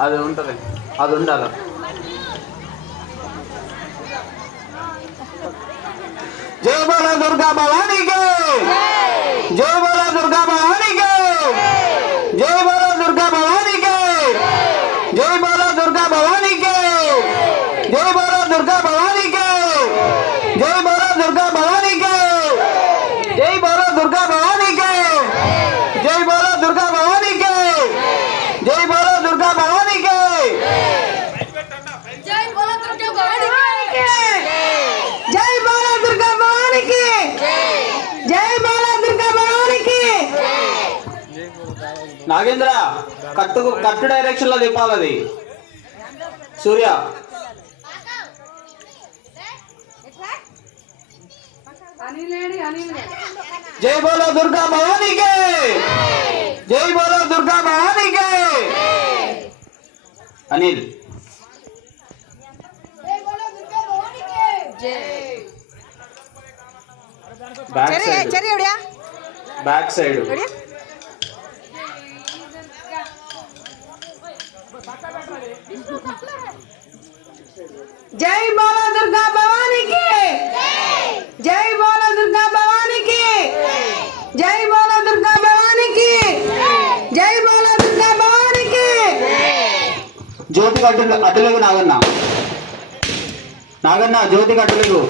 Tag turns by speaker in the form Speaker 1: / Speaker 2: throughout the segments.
Speaker 1: అది ఉంటుంది. అది ఉండాలి. జై దుర్గా భవానికి! జై బోల దుర్గా భవానికి జై బోల దుర్గా భవానీకి జై బోల దుర్గా భవానీకి జై బోల దుర్గా భవానీకి జై బోల దుర్గా భవానీకి జై బోల దుర్గా భవానీకి జై బోల దుర్గా భవానీకి జై బోల దుర్గా భవానీకి
Speaker 2: జై బోలో దుర్గా భవానికి
Speaker 3: జై బాల దుర్గా భవానికి జై బాల దుర్గా భవానికి
Speaker 1: నాగేంద్ర కట్టు కట్టు డైరెక్షన్లో తిప్పాలి అది. సూర్య. జై బోలో దుర్గా భవానీకి! జై బోలో Durga భవానీకి! Anil. Back
Speaker 3: side
Speaker 1: back
Speaker 3: side ఎవిడియా జై బాల దుర్గా భవానికి జై బాల దుర్గా భవానికి జై బాల దుర్గా భవానికి జై బాల దుర్గా భవానికి
Speaker 1: జ్యోతి కట్టు అటులకు నాగన్న. నాగన్న జ్యోతి కట్టులకు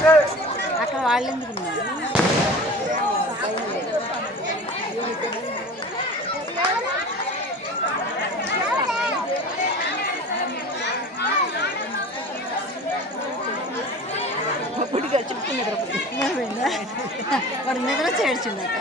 Speaker 3: అక్కడ వాళ్ళు ఎందుకు ఉన్నారు అప్పటికి చెప్తు నిద్రపోయిందా వాడు నిద్ర చేడ్చిందట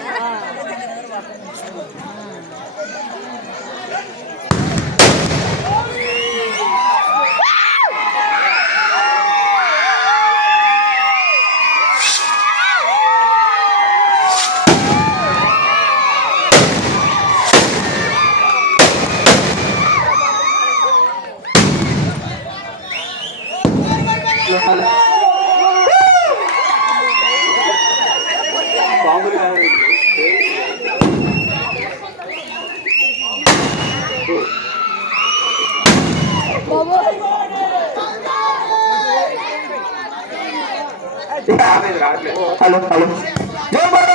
Speaker 1: శ్లోకాలు బాబు. గారు హలో. హలో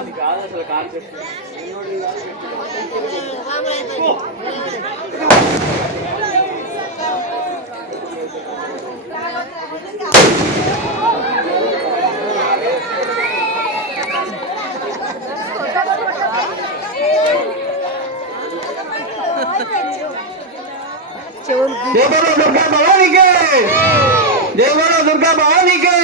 Speaker 1: అది కాదు అసలు కాన్సెప్ట్
Speaker 3: చెవులు
Speaker 1: దుర్గా భవానికి జై దుర్గా భవానికి